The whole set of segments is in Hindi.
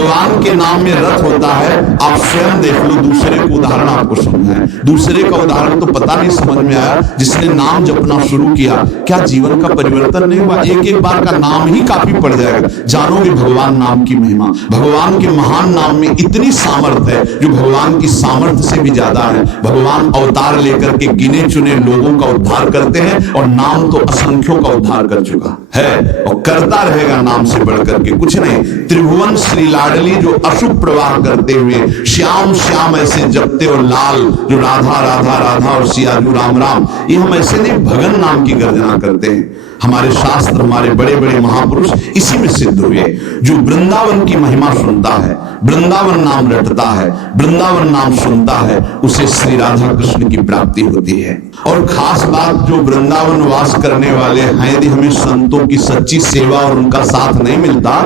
भगवान के नाम में रथ होता है। आप स्वयं देख लो, दूसरे को उदाहरण आपको समझाएं। दूसरे का उदाहरण तो पता नहीं समझ में आया, जिसने नाम जपना शुरू किया, क्या जीवन का परिवर्तन नहीं हुआ? एक एक बार का नाम ही काफी पड़ जाएगा। जानोगे भगवान नाम की महिमा, भगवान के महान नाम में इतनी सामर्थ्य है जो भगवान की सामर्थ्य से भी ज्यादा है। भगवान अवतार लेकर के गिने चुने लोगों का उद्धार करते हैं, और नाम तो असंख्यों का उद्धार कर चुका है और करता रहेगा। नाम से बढ़कर के कुछ नहीं। त्रिभुवन श्री लाडली जो अशुभ प्रवाह करते हुए श्याम श्याम ऐसे जपते, और लाल जो राधा राधा राधा और सियाजू राम राम, ये हम ऐसे नहीं भगन नाम की गर्जना करते हैं। हमारे शास्त्र, हमारे बड़े बड़े महापुरुष इसी में सिद्ध हुए। जो वृंदावन की महिमा सुनता है, वृंदावन नाम रटता है, वृंदावन नाम सुनता है, उसे श्री राधा कृष्ण की प्राप्ति होती है। और खास बात, जो वृंदावन वास करने वाले हैं, यदि हमें संतों की सच्ची सेवा और उनका साथ नहीं मिलता,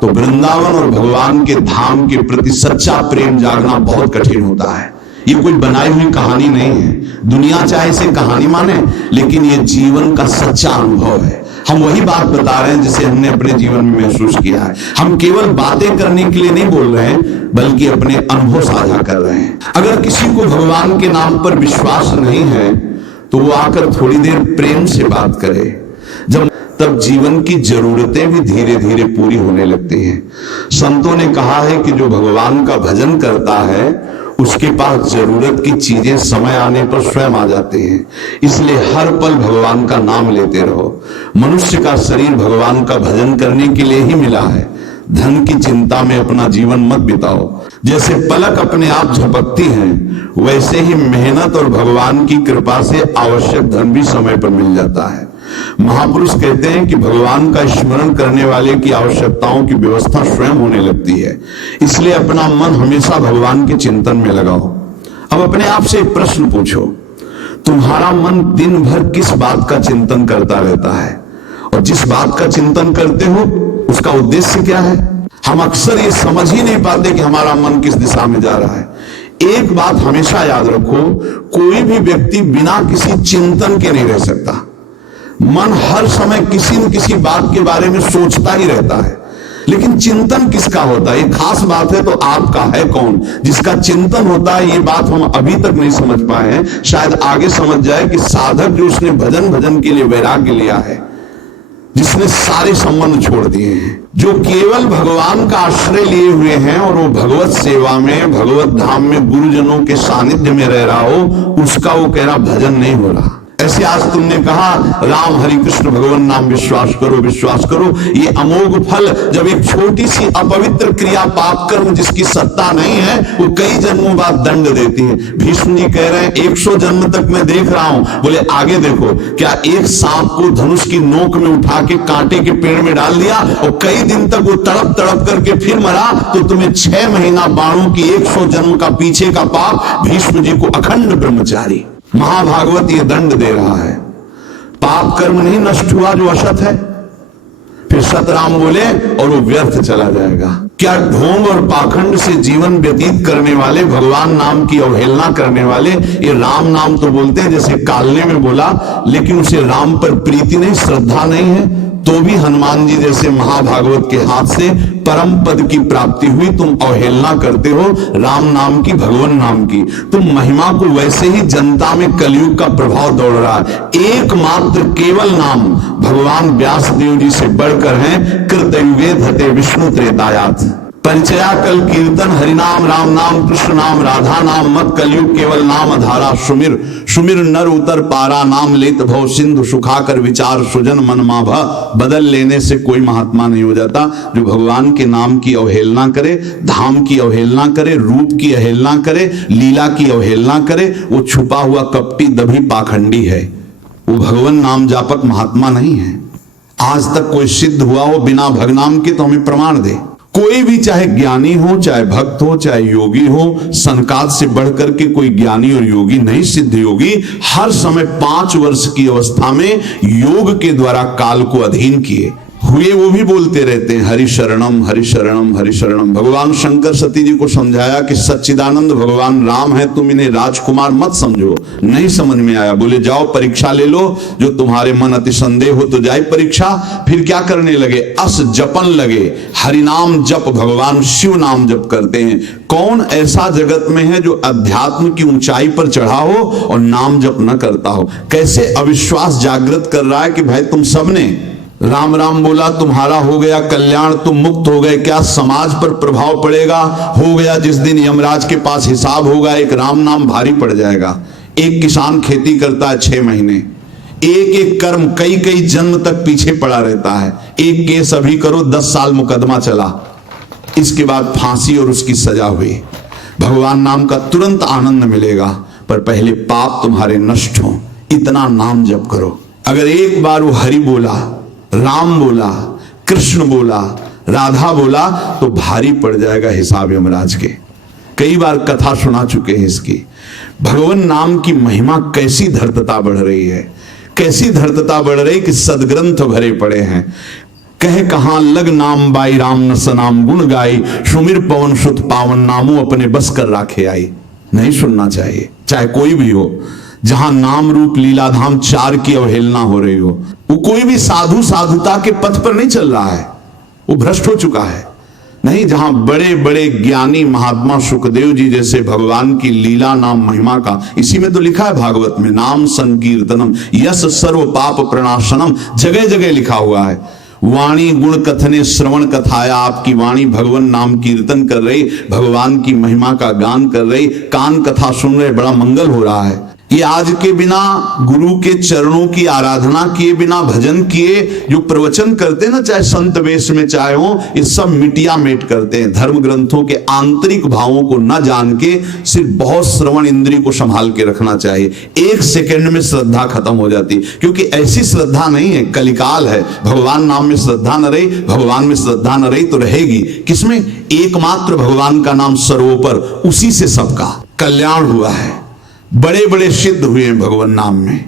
तो वृंदावन और भगवान के धाम के प्रति सच्चा प्रेम जागना बहुत कठिन होता है। ये कोई बनाई हुई कहानी नहीं है। दुनिया चाहे इसे कहानी माने, लेकिन ये जीवन का सच्चा अनुभव है। हम वही बात बता रहे हैं जिसे हमने अपने जीवन में महसूस किया है। हम केवल बातें करने के लिए नहीं बोल रहे हैं, बल्कि अपने अनुभव साझा कर रहे हैं। अगर किसी को भगवान के नाम पर विश्वास नहीं है, तो वो आकर थोड़ी देर प्रेम से बात करे। तब जीवन की जरूरतें भी धीरे धीरे पूरी होने लगती हैं। संतों ने कहा है कि जो भगवान का भजन करता है, उसके पास जरूरत की चीजें समय आने पर स्वयं आ जाती हैं। इसलिए हर पल भगवान का नाम लेते रहो। मनुष्य का शरीर भगवान का भजन करने के लिए ही मिला है। धन की चिंता में अपना जीवन मत बिताओ। जैसे पलक अपने आप झपकती है, वैसे ही मेहनत और भगवान की कृपा से आवश्यक धन भी समय पर मिल जाता है। महापुरुष कहते हैं कि भगवान का स्मरण करने वाले की आवश्यकताओं की व्यवस्था स्वयं होने लगती है। इसलिए अपना मन हमेशा भगवान के चिंतन में लगाओ। अब अपने आप से एक प्रश्न पूछो, तुम्हारा मन दिन भर किस बात का चिंतन करता रहता है? और जिस बात का चिंतन करते हो, उसका उद्देश्य क्या है? हम अक्सर ये समझ ही नहीं पाते कि हमारा मन किस दिशा में जा रहा है। एक बात हमेशा याद रखो, कोई भी व्यक्ति बिना किसी चिंतन के नहीं रह सकता। मन हर समय किसी न किसी बात के बारे में सोचता ही रहता है, लेकिन चिंतन किसका होता है? ये खास बात है। तो आपका है कौन जिसका चिंतन होता है? ये बात हम अभी तक नहीं समझ पाए हैं। शायद आगे समझ जाए कि साधक जो उसने भजन के लिए वैराग्य लिया है, जिसने सारे संबंध छोड़ दिए हैं, जो केवल भगवान का आश्रय लिए हुए हैं, और वो भगवत सेवा में, भगवत धाम में गुरुजनों के सानिध्य में रह रहा हो, उसका वो कह रहा भजन नहीं हो रहा। ऐसे आज तुमने कहा राम हरि कृष्ण भगवान नाम विश्वास करो, विश्वास करो, ये अमोघ फल जब एक छोटी सी अपवित्र क्रिया पाप कर्म जिसकी सत्ता नहीं है, वो कई जन्मों बाद दंड देती है। भीष्म जी कह रहे हैं 100 जन्म तक मैं देख रहा हूं। बोले आगे देखो, क्या एक सांप को धनुष की नोक में उठा के कांटे के पेड़ में डाल दिया और कई दिन तक वो तड़प तड़प करके फिर मरा, तो तुम्हें 6 महीना बाणों की 100 जन्म का पीछे का पाप भीष्म जी को अखंड ब्रह्मचारी। महाभागवत ये दंड दे रहा है। पाप कर्म नहीं नष्ट हुआ जो असत है, फिर सतराम बोले और वो व्यर्थ चला जाएगा। क्या ढोंग और पाखंड से जीवन व्यतीत करने वाले, भगवान नाम की अवहेलना करने वाले, ये राम नाम तो बोलते हैं जैसे कालने में बोला, लेकिन उसे राम पर प्रीति नहीं, श्रद्धा नहीं है, तो भी हनुमान जी जैसे महाभागवत के हाथ से परम पद की प्राप्ति हुई। तुम अवहेलना करते हो राम नाम की, भगवान नाम की। तुम महिमा को वैसे ही जनता में कलयुग का प्रभाव दौड़ रहा है। एकमात्र केवल नाम भगवान व्यास देव जी से बढ़कर हैं। कृतयुगे धते विष्णु त्रेतायात। परिचया कल कीर्तन हरिनाम राम नाम कृष्ण नाम राधा नाम मत कलयुग केवल नाम धारा सुमिर सुमिर नर उतर पारा नाम लेत भव सिंधु सुखाकर विचार सुजन मन माभ। बदल लेने से कोई महात्मा नहीं हो जाता। जो भगवान के नाम की अवहेलना करे, धाम की अवहेलना करे, रूप की अवहेलना करे, लीला की अवहेलना करे, वो छुपा हुआ कपटी दभी पाखंडी है। वो भगवान नाम जापक महात्मा नहीं है। आज तक कोई सिद्ध हुआ हो बिना भगनाम के तो हमें प्रमाण दे। कोई भी चाहे ज्ञानी हो, चाहे भक्त हो, चाहे योगी हो, सनकाद से बढ़कर के कोई ज्ञानी और योगी नहीं, सिद्ध योगी हर समय 5 वर्ष की अवस्था में योग के द्वारा काल को अधीन किए हुए वो भी बोलते रहते हैं हरि शरणम हरि शरणम हरि शरणम। भगवान शंकर सती जी को समझाया कि सच्चिदानंद भगवान राम है, तुम इन्हें राजकुमार मत समझो। नहीं समझ में आया, बोले जाओ परीक्षा ले लो, जो तुम्हारे मन अति संदेह हो तो जाए परीक्षा। फिर क्या करने लगे, अस जपन लगे, हरि नाम जप, भगवान शिव नाम जप करते हैं। कौन ऐसा जगत में है जो अध्यात्म की ऊंचाई पर चढ़ा हो और नाम जप न करता हो? कैसे अविश्वास जागृत कर रहा है कि भाई तुम सबने राम राम बोला, तुम्हारा हो गया कल्याण, तुम मुक्त हो गए। क्या समाज पर प्रभाव पड़ेगा? हो गया। जिस दिन यमराज के पास हिसाब होगा, एक राम नाम भारी पड़ जाएगा। एक किसान खेती करता है 6 महीने, एक एक कर्म कई कई जन्म तक पीछे पड़ा रहता है। एक केस अभी करो, 10 साल मुकदमा चला, इसके बाद फांसी और उसकी सजा हुई। भगवान नाम का तुरंत आनंद मिलेगा, पर पहले पाप तुम्हारे नष्ट हो। इतना नाम जप करो। अगर एक बार वो हरि बोला, राम बोला, कृष्ण बोला, राधा बोला, तो भारी पड़ जाएगा हिसाब यमराज के। कई बार कथा सुना चुके हैं इसकी। भगवान नाम की महिमा कैसी धर्तता बढ़ रही है, कैसी धर्तता बढ़ रही कि सदग्रंथ भरे पड़े हैं। कह कहां लग नाम बाई राम न सनाम गुण गाई, सुमिर पवन सुत पावन नामो अपने बस कर राखे आई। नहीं सुनना चाहिए, चाहे कोई भी हो। जहां नाम रूप लीलाधाम 4 की अवहेलना हो रही हो, वो कोई भी साधु साधुता के पथ पर नहीं चल रहा है, वो भ्रष्ट हो चुका है। नहीं, जहां बड़े बड़े ज्ञानी महात्मा सुखदेव जी जैसे भगवान की लीला नाम महिमा का, इसी में तो लिखा है भागवत में, नाम संकीर्तनम यस सर्व पाप प्रणाशनम, जगह जगह लिखा हुआ है। वाणी गुण कथने श्रवण कथाया, आपकी वाणी भगवान नाम कीर्तन कर रही, भगवान की महिमा का गान कर रही, कान कथा सुन रहे, बड़ा मंगल हो रहा है। ये आज के बिना गुरु के चरणों की आराधना किए, बिना भजन किए जो प्रवचन करते हैं ना, चाहे संत वेश में चाहे हो, ये सब मिटिया मेट करते हैं। धर्म ग्रंथों के आंतरिक भावों को न जान के सिर्फ बहुत श्रवण इंद्रिय को संभाल के रखना चाहिए। 1 सेकंड में श्रद्धा खत्म हो जाती, क्योंकि ऐसी श्रद्धा नहीं है, कलिकाल है। भगवान नाम में श्रद्धा न रही, भगवान में श्रद्धा न रही तो रहेगी किसमें? एकमात्र भगवान का नाम सर्वोपर, उसी से सबका कल्याण हुआ है। बड़े बड़े सिद्ध हुए हैं भगवान नाम में।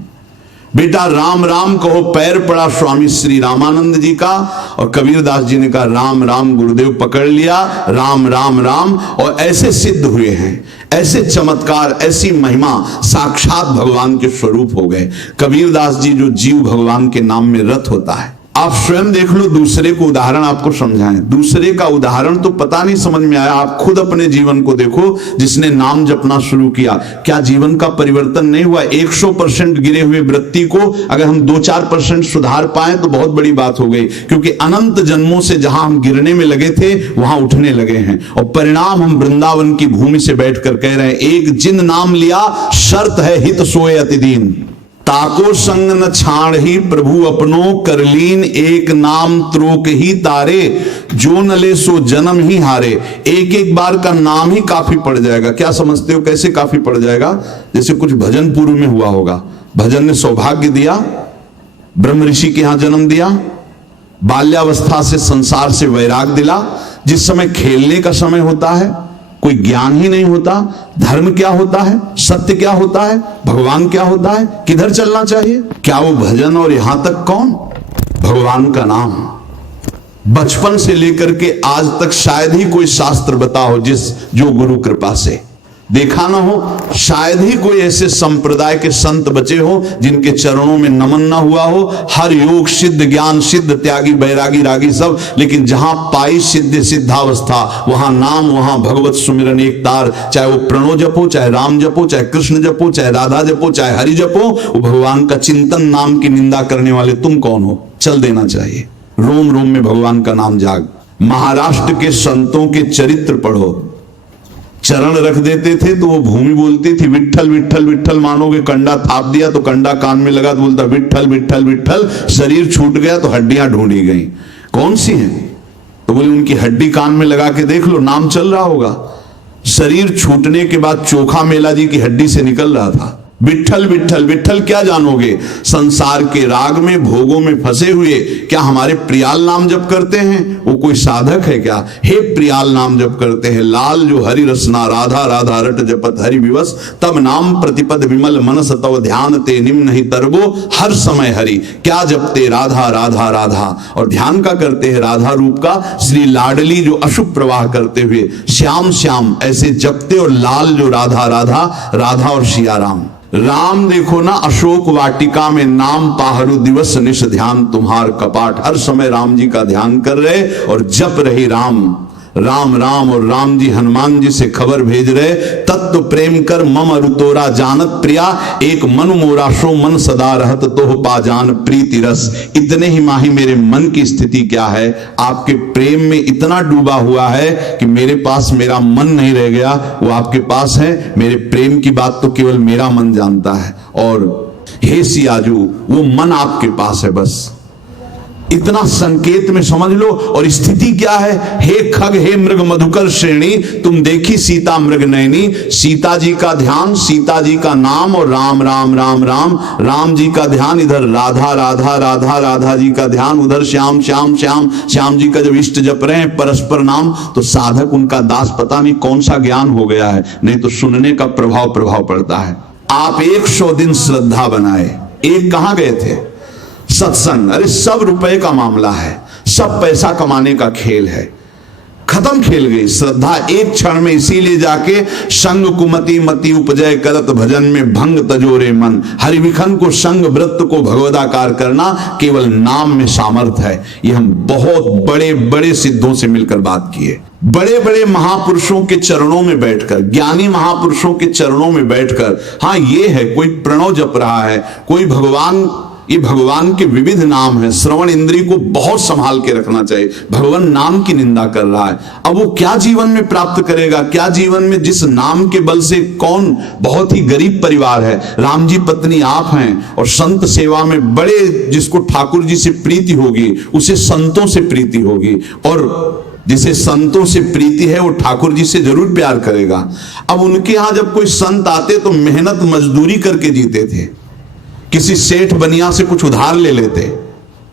बेटा राम राम कहो पैर पड़ा स्वामी श्री रामानंद जी का, और कबीरदास जी ने कहा राम राम गुरुदेव पकड़ लिया, राम राम राम, और ऐसे सिद्ध हुए हैं, ऐसे चमत्कार, ऐसी महिमा, साक्षात भगवान के स्वरूप हो गए कबीरदास जी। जो जीव भगवान के नाम में रत होता है, आप स्वयं देख लो, दूसरे को उदाहरण आपको समझाएं। दूसरे का उदाहरण तो पता नहीं समझ में आया, आप खुद अपने जीवन को देखो। जिसने नाम जपना शुरू किया, क्या जीवन का परिवर्तन नहीं हुआ? 100% गिरे हुए वृत्ति को अगर हम 2-4% सुधार पाए तो बहुत बड़ी बात हो गई, क्योंकि अनंत जन्मों से जहां हम गिरने में लगे थे वहां उठने लगे हैं। और परिणाम हम वृंदावन की भूमि से बैठकर कह रहे हैं, एक जिन नाम लिया शर्त है हित सोए अति दीन, ताको संग न छाण ही प्रभु अपनो करलीन, एक नाम त्रोक ही तारे, जो न ले सो जन्म ही हारे। एक एक बार का नाम ही काफी पड़ जाएगा। क्या समझते हो कैसे काफी पड़ जाएगा? जैसे कुछ भजन पूर्व में हुआ होगा, भजन ने सौभाग्य दिया, ब्रह्म ऋषि के यहां जन्म दिया, बाल्यावस्था से संसार से वैराग दिला। जिस समय खेलने का समय होता है, कोई ज्ञान ही नहीं होता, धर्म क्या होता है, सत्य क्या होता है, भगवान क्या होता है, किधर चलना चाहिए? क्या वो भजन? और यहां तक कौन? भगवान का नाम। बचपन से लेकर के आज तक शायद ही कोई शास्त्र बता हो जो गुरु कृपा से देखा ना हो, शायद ही कोई ऐसे संप्रदाय के संत बचे हो जिनके चरणों में नमन ना हुआ हो। हर योग सिद्ध, ज्ञान सिद्ध, त्यागी बैरागी रागी सब, लेकिन जहां पाई सिद्ध सिद्धावस्था वहां नाम, वहां भगवत सुमिरन एक तार। चाहे वो प्रणो जपो, चाहे राम जपो, चाहे कृष्ण जपो, चाहे राधा जपो, चाहे हरि जपो, वो भगवान का चिंतन, नाम की निंदा करने वाले तुम कौन हो? चल देना चाहिए। रोम रोम में भगवान का नाम जाग। महाराष्ट्र के संतों के चरित्र पढ़ो, चरण रख देते थे तो वो भूमि बोलती थी विट्ठल विट्ठल विट्ठल, मानोगे कंडा थाप दिया तो कंडा कान में लगा तो बोलता विट्ठल विट्ठल विट्ठल, शरीर छूट गया तो हड्डियां ढूंढी गई। कौन सी हैं? तो बोले उनकी हड्डी कान में लगा के देख लो, नाम चल रहा होगा। शरीर छूटने के बाद चोखा मेला जी की हड्डी से निकल रहा था। विठल विठल विठल क्या जानोगे? संसार के राग में भोगों में फंसे हुए क्या हमारे प्रियाल नाम जप करते हैं? वो कोई साधक है क्या? हे प्रियाल नाम जप करते हैं। लाल जो हरि रसना राधा राधा रट जपत हरि विवश, तब नाम प्रतिपद विमल मनस तव ध्यान ते निम्न ही तरबो, हर समय हरि क्या जपते राधा राधा राधा। और ध्यान का करते हैं राधा रूप का, श्री लाडली जो अशुभ प्रवाह करते हुए श्याम श्याम ऐसे जपते, और लाल जो राधा राधा राधा और सिया राम। राम देखो ना अशोक वाटिका में नाम पाहरु दिवस निश ध्यान तुम्हार कपाट, हर समय राम जी का ध्यान कर रहे और जप रही राम राम राम। और राम जी हनुमान जी से खबर भेज रहे, तत्व प्रेम कर मम अरुतोरा जानत प्रिया, एक मनु मोरा शो मन सदा रहत तोह पा जान प्रीति रस। इतने ही माही मेरे मन की स्थिति क्या है? आपके प्रेम में इतना डूबा हुआ है कि मेरे पास मेरा मन नहीं रह गया, वो आपके पास है। मेरे प्रेम की बात तो केवल मेरा मन जानता है, और हे सियाजू वो मन आपके पास है, बस इतना संकेत में समझ लो। और स्थिति क्या है? हे खग हे मृग मधुकर श्रेणी, तुम देखी सीता मृग नयनी। सीता जी का ध्यान, सीता जी का नाम, और राम राम राम राम, राम जी का ध्यान, इधर राधा राधा राधा राधा जी का ध्यान, उधर श्याम श्याम श्याम श्याम जी का जब इष्ट जप रहे हैं परस्पर नाम, तो साधक उनका दास पता नहीं कौन सा ज्ञान हो गया है, नहीं तो सुनने का प्रभाव पड़ता है। आप 100 दिन श्रद्धा बनाए, एक कहां गए थे? सत्संग। अरे सब रुपए का मामला है, सब पैसा कमाने का खेल है, खत्म खेल गई श्रद्धा एक क्षण में। इसीलिए जाके संग कुमति मति उपजय करत भजन में भंग तजोरे मन, हरिविखन को संग व्रत को भगवदाकार करना केवल नाम में सामर्थ है। ये हम बहुत बड़े बड़े सिद्धों से मिलकर बात किए, बड़े बड़े महापुरुषों के चरणों में बैठकर, ज्ञानी महापुरुषों के चरणों में बैठकर। हाँ ये है, कोई प्रणव जप रहा है, कोई भगवान, ये भगवान के विविध नाम है, श्रवण इंद्रिय को बहुत संभाल के रखना चाहिए। भगवान नाम की निंदा कर रहा है, अब वो क्या जीवन में प्राप्त करेगा? क्या जीवन में, जिस नाम के बल से कौन बहुत ही गरीब परिवार है, राम जी पत्नी आप हैं, और संत सेवा में बड़े, जिसको ठाकुर जी से प्रीति होगी उसे संतों से प्रीति होगी, और जिसे संतों से प्रीति है वो ठाकुर जी से जरूर प्यार करेगा। अब उनके यहां जब कोई संत आते तो मेहनत मजदूरी करके जीते थे, किसी सेठ बनिया से कुछ उधार ले लेते,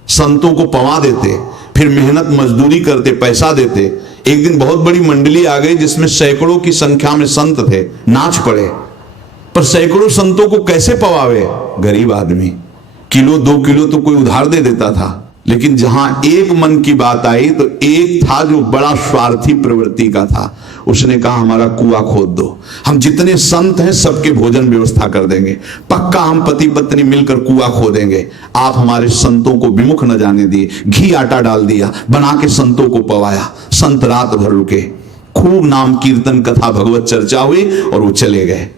संतों को पवा देते, फिर मेहनत मजदूरी करते, पैसा देते। एक दिन बहुत बड़ी मंडली आ गई जिसमें सैकड़ों की संख्या में संत थे, नाच पड़े, पर सैकड़ों संतों को कैसे पवावे? गरीब आदमी किलो 2 किलो तो कोई उधार दे देता था। लेकिन जहां एक मन की बात आई तो एक था जो बड़ा स्वार्थी प्रवृत्ति का था, उसने कहा हमारा कुआं खोद दो, हम जितने संत हैं सबके भोजन व्यवस्था कर देंगे, पक्का हम पति पत्नी मिलकर कुआं खोदेंगे, आप हमारे संतों को विमुख न जाने दिए। घी आटा डाल दिया, बना के संतों को पवाया, संत रात भर रुके, खूब नाम कीर्तन कथा भगवत चर्चा हुई, और वो चले गए।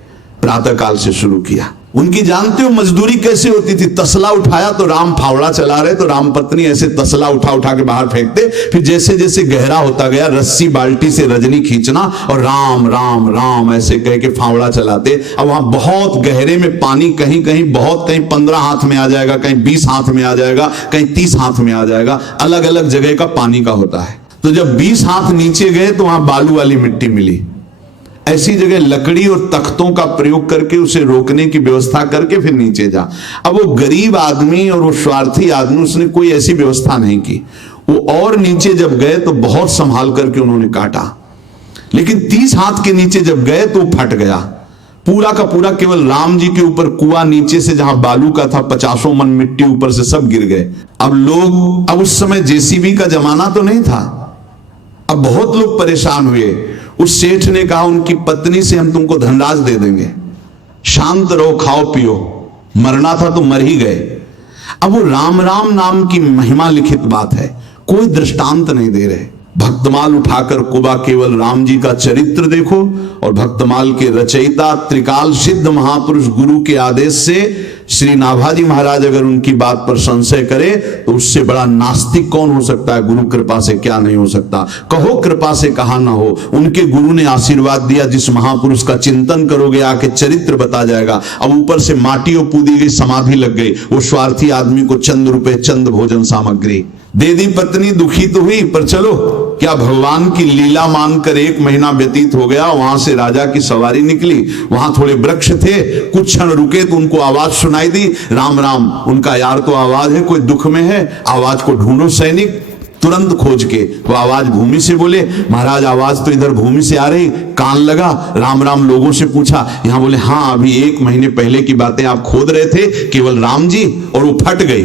प्रातः काल से शुरू किया। उनकी जानते हो मजदूरी कैसे होती थी? तसला उठाया तो राम फावड़ा चला रहे तो राम पत्नी ऐसे तसला उठा उठा के बाहर फेंकते, फिर जैसे जैसे गहरा होता गया रस्सी बाल्टी से रजनी खींचना और राम राम राम ऐसे कह के फावड़ा चलाते। अब वहां बहुत गहरे में पानी, कहीं कहीं बहुत, कहीं 15 हाथ में आ जाएगा, कहीं 20 हाथ में आ जाएगा, कहीं 30 हाथ में आ जाएगा, अलग अलग जगह का पानी का होता है। तो जब 20 हाथ नीचे गए तो वहां बालू वाली मिट्टी मिली, ऐसी जगह लकड़ी और तख्तों का प्रयोग करके उसे रोकने की व्यवस्था करके फिर नीचे जा। अब वो गरीब आदमी और वो स्वार्थी आदमी, उसने कोई ऐसी व्यवस्था नहीं की। वो और नीचे जब गए तो बहुत संभाल करके उन्होंने काटा, लेकिन 30 हाथ के नीचे जब गए तो फट गया पूरा का पूरा। केवल राम जी के ऊपर कुआं नीचे से जहां बालू का था 50 मन मिट्टी ऊपर से सब गिर गए। अब उस समय जेसीबी का जमाना तो नहीं था, अब बहुत लोग परेशान हुए। उस सेठ ने कहा उनकी पत्नी से, हम तुमको धनराज दे देंगे, शांत रहो, खाओ पियो, मरना था तो मर ही गए। अब वो राम राम नाम की महिमा लिखित बात है, कोई दृष्टांत नहीं दे रहे। भक्तमाल उठाकर कुबा केवल राम जी का चरित्र देखो, और भक्तमाल के रचयिता त्रिकाल सिद्ध महापुरुष गुरु के आदेश से श्री नाभाजी महाराज अगर उनकी बात पर संशय करे तो उससे बड़ा नास्तिक कौन हो सकता है? गुरु कृपा से क्या नहीं हो सकता? कहो कृपा से कहा ना हो। उनके गुरु ने आशीर्वाद दिया, जिस महापुरुष का चिंतन करोगे आके चरित्र बता जाएगा। अब ऊपर से माटी और पूदी गई, समाधि लग गई। वो स्वार्थी आदमी को चंद रुपए, चंद भोजन सामग्री दे दी, पत्नी दुखी तो हुई, पर चलो क्या भगवान की लीला मानकर 1 महीना व्यतीत हो गया। वहां से राजा की सवारी निकली, वहां थोड़े वृक्ष थे, कुछ क्षण रुके तो उनको आवाज सुनाई दी, राम राम। उनका यार तो आवाज है, कोई दुख में है, आवाज को ढूंढो। सैनिक तुरंत खोज के वो आवाज भूमि से बोले, महाराज आवाज तो इधर भूमि से आ रही। कान लगा, राम राम लोगों से पूछा, यहां बोले हाँ अभी 1 महीने पहले की बातें आप खोद रहे थे, केवल राम जी, और वो फट गई।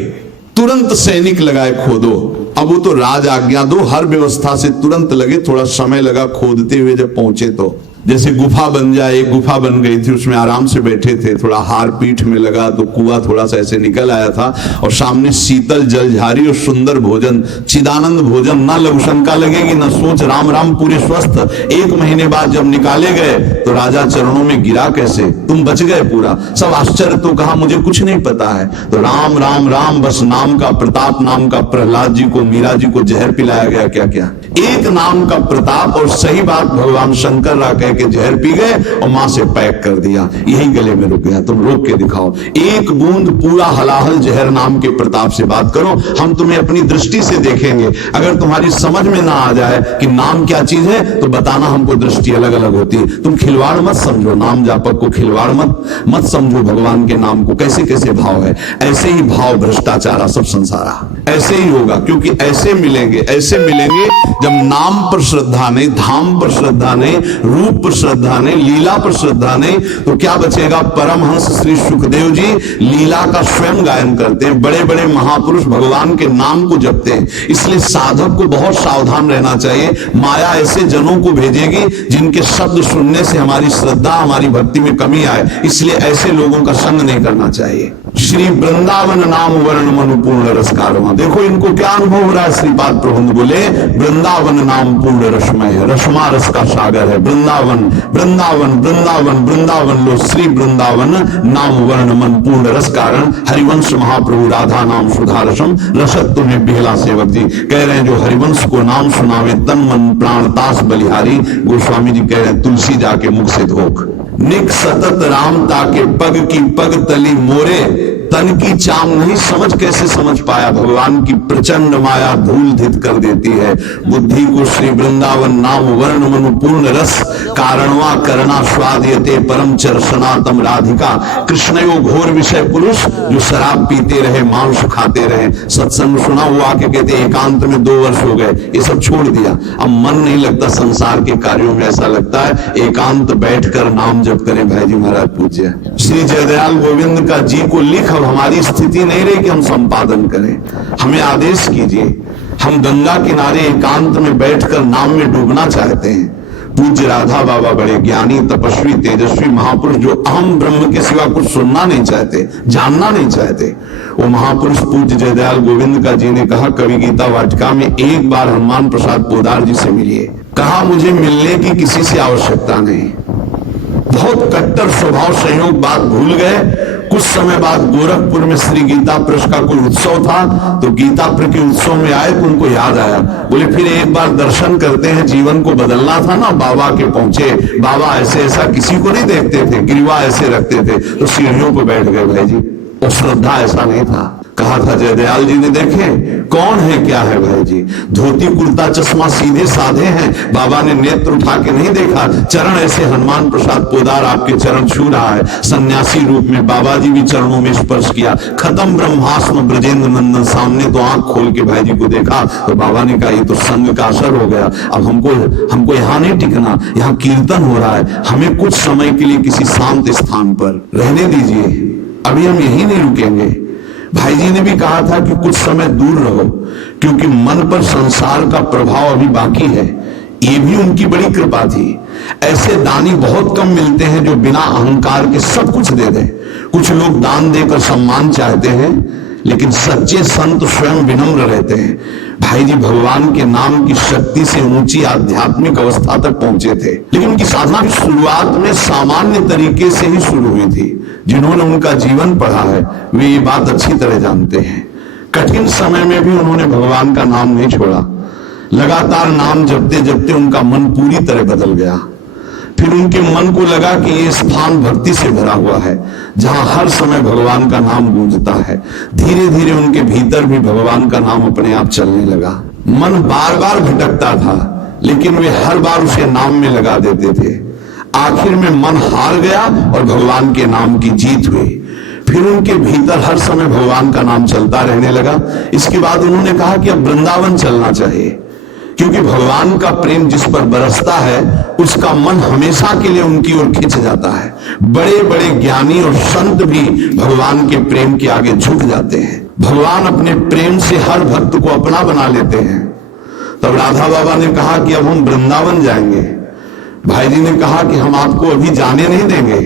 तुरंत सैनिक लगाए खोदो। अब वो तो राज आज्ञा दो, हर व्यवस्था से तुरंत लगे। थोड़ा समय लगा खोदते हुए, जब पहुंचे तो जैसे गुफा बन जाए, एक गुफा बन गई थी, उसमें आराम से बैठे थे। थोड़ा हार पीठ में लगा तो कुआं थोड़ा सा ऐसे निकल आया था, और सामने शीतल जलझारी और सुंदर भोजन, चिदानंद भोजन। ना लघुशंका लगेगी, ना सोच, राम राम पूरे स्वस्थ। 1 महीने बाद जब निकाले गए तो राजा चरणों में गिरा, कैसे तुम बच गए पूरा। सब आश्चर्य, तो कहा मुझे कुछ नहीं पता है। तो राम राम राम बस नाम का प्रताप, नाम का प्रहलाद जी को, मीरा जी को जहर पिलाया गया। क्या क्या, एक नाम का प्रताप। और सही बात, भगवान शंकर रा कह के जहर पी गए और मां से पैक कर दिया, यही गले में रुक गया, तुम रोक के दिखाओ। 1 बूंद पूरा हलाहल जहर नाम के प्रताप से बात करो, हम तुम्हें अपनी दृष्टि से देखेंगे। अगर तुम्हारी समझ में ना आ जाए कि नाम क्या चीज है तो बताना, हमको दृष्टि अलग अलग होती है। तुम खिलवाड़ मत समझो, नाम जापक को खिलवाड़ मत समझो। भगवान के नाम को कैसे कैसे भाव है, ऐसे ही भाव भ्रष्टाचारा सब संसारा, ऐसे ही होगा। क्योंकि ऐसे मिलेंगे जब नाम पर श्रद्धा नहीं, धाम पर श्रद्धा नहीं, रूप पर श्रद्धा नहीं, लीला पर श्रद्धा नहीं, तो क्या बचेगा। परमहंस श्री सुखदेव जी लीला का स्वयं गायन करते हैं। बड़े बड़े महापुरुष भगवान के नाम को जपते हैं। इसलिए साधक को बहुत सावधान रहना चाहिए। माया ऐसे जनों को भेजेगी जिनके शब्द सुनने से हमारी श्रद्धा, हमारी भक्ति में कमी आए। इसलिए ऐसे लोगों का संग नहीं करना चाहिए। श्री वृंदावन नाम वर्ण मनु पूर्ण रस कारवां। देखो इनको क्या अनुभव हो रहा है। श्रीपाद प्रबंध बोले वृंदावन नाम पूर्ण रसमय है, रसमा रस का सागर है। वृंदावन वृंदावन वृंदावन वृंदावन लो श्री वृंदावन नाम वर्ण मन पूर्ण रस कारण। हरिवंश महाप्रभु राधा नाम सुधा रसम रसत तुम्हें बिहला सेवक जी कह रहे हैं। जो हरिवंश को नाम सुनावे तन मन प्राण तास बलिहारी। गोस्वामी जी कह रहे हैं तुलसी जाके मुख से धोख। निक सतत राम ताके पग की पग तली मोरे। तन की चाम नहीं समझ, कैसे समझ पाया। भगवान की प्रचंड माया धूल धित कर देती है बुद्धि को। श्री वृंदावन नाम वर्ण मनु पूर्ण रस कारणवा करना स्वादयते परम चरसनातम राधिका। कृष्णयो घोर विषय पुरुष जो शराब पीते रहे, मांस खाते रहे। सत्संग सुना हुआ आके कहते एकांत में 2 वर्ष हो गए, ये सब छोड़ दिया। अब मन नहीं लगता संसार के कार्यों में, ऐसा लगता है एकांत बैठकर नाम जप करें। भाई जी महाराज पूज्य श्री जयदयाल गोविंद का जी को लिख। अब हमारी स्थिति नहीं रही कि हम संपादन करें, हमें आदेश कीजिए। हम गंगा किनारे एकांत में बैठकर नाम में डूबना चाहते हैं। पूज्य राधा बाबा बड़े ज्ञानी तपस्वी तेजस्वी महापुरुष जो अहम ब्रह्म के सिवा कुछ सुनना नहीं चाहते, जानना नहीं चाहते। वो महापुरुष पूज्य जयदयाल गोविंद का जी ने कहा कवि गीता वाटिका में, एक बार हनुमान प्रसाद पोदार जी से मिलिए। कहा मुझे मिलने की किसी से आवश्यकता नहीं। बहुत कट्टर स्वभाव संयोग बात भूल गए। कुछ समय बाद गोरखपुर में श्री गीता प्रेस का कोई उत्सव था, तो गीता प्रेस के उत्सव में आए तो उनको याद आया। बोले फिर एक बार दर्शन करते हैं, जीवन को बदलना था ना। बाबा के पहुंचे, बाबा ऐसे ऐसा किसी को नहीं देखते थे, गिरवा ऐसे रखते थे, तो सीढ़ियों पर बैठ गए भाई जी। और श्रद्धा ऐसा नहीं था। कहा था जयदयाल जी ने, देखे कौन है क्या है भाई जी, धोती कुर्ता चश्मा सीधे साधे हैं। बाबा ने नेत्र उठा के नहीं देखा, चरण ऐसे हनुमान प्रसाद पोदार आपके चरण छू रहा है। सन्यासी रूप में बाबा जी भी चरणों में स्पर्श किया। खत्म ब्रह्मास्म ब्रजेंद्र नंदन सामने, तो आंख खोल के भाई जी को देखा तो बाबा ने कहा ये तो संग का असर हो गया। अब हमको यहाँ नहीं टिकना, यहाँ कीर्तन हो रहा है, हमें कुछ समय के लिए किसी शांत स्थान पर रहने दीजिए, अभी हम यही नहीं रुकेंगे। भाई जी ने भी कहा था कि कुछ समय दूर रहो, क्योंकि मन पर संसार का प्रभाव अभी बाकी है। ये भी उनकी बड़ी कृपा थी। ऐसे दानी बहुत कम मिलते हैं जो बिना अहंकार के सब कुछ दे दें। कुछ लोग दान देकर सम्मान चाहते हैं, लेकिन सच्चे संत स्वयं विनम्र रहते हैं। भाई जी भगवान के नाम की शक्ति से ऊंची आध्यात्मिक अवस्था तक पहुंचे थे, लेकिन उनकी साधना की शुरुआत में सामान्य तरीके से ही शुरू हुई थी। जिन्होंने उनका जीवन पढ़ा है वे ये बात अच्छी तरह जानते हैं। कठिन समय में भी उन्होंने भगवान का नाम नहीं छोड़ा। लगातार नाम जपते जपते उनका मन पूरी तरह बदल गया। फिर उनके मन को लगा कि ये स्थान भक्ति से भरा हुआ है, जहां हर समय भगवान का नाम गूंजता है। धीरे धीरे उनके भीतर भी भगवान का नाम अपने आप चलने लगा। मन बार बार भटकता था, लेकिन वे हर बार उसे नाम में लगा देते थे। आखिर में मन हार गया और भगवान के नाम की जीत हुई। फिर उनके भीतर हर समय भगवान का नाम चलता रहने लगा। इसके बाद उन्होंने कहा कि अब वृंदावन चलना चाहिए, क्योंकि भगवान का प्रेम जिस पर बरसता है उसका मन हमेशा के लिए उनकी ओर खिंच जाता है। बड़े बड़े ज्ञानी और संत भी भगवान के प्रेम के आगे झुक जाते हैं। भगवान अपने प्रेम से हर भक्त को अपना बना लेते हैं। तब राधा बाबा ने कहा कि अब हम वृंदावन जाएंगे। भाई जी ने कहा कि हम आपको अभी जाने नहीं देंगे,